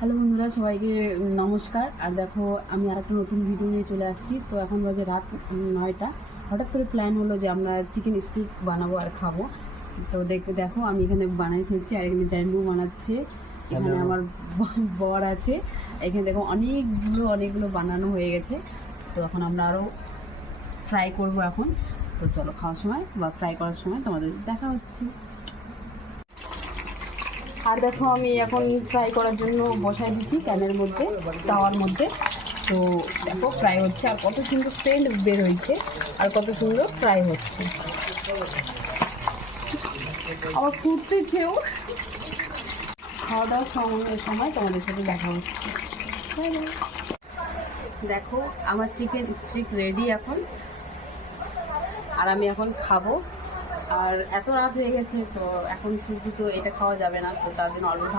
Hello বন্ধুরা, সবাইকে নমস্কার। আর দেখো, আমি আর একটা নতুন ভিডিও নিয়ে চলে আসছি। তো এখন বাজে রাত 9টা। হঠাৎ করে প্ল্যান হলো যে আমরা চিকেন স্টিক বানাবো আর খাবো। তো দেখো আমি এখানে বানাই ফেলছি, আর এখানে জাইম্বু বানাচ্ছে, এখানে আমার বর আছে। এখানে দেখো অনেকগুলো বানানো হয়ে গেছে। তো এখন আমরা আরও ফ্রাই করব এখন। তো চলো, খাওয়ার সময় বা ফ্রাই করার সময় তোমাদের দেখা হচ্ছে। আর দেখো, আমি এখন ফ্রাই করার জন্য বসাই দিচ্ছি ক্যানের মধ্যে, তাওয়ার মধ্যে। তো দেখো ফ্রাই হচ্ছে, আর কত সুন্দর সেন্ট বের হয়েছে, আর কত সুন্দর ফ্রাই হচ্ছে। আবার ফুটতেছেও। খাওয়া দাওয়ার সময় তোমাদের সাথে দেখা হচ্ছে। দেখো, আমার চিকেন স্টিক রেডি এখন, আর আমি এখন খাবো। আর এত রাত হয়ে গেছে, তো এখন শুধু তো এটা খাওয়া যাবে না, তো তার জন্য অল্প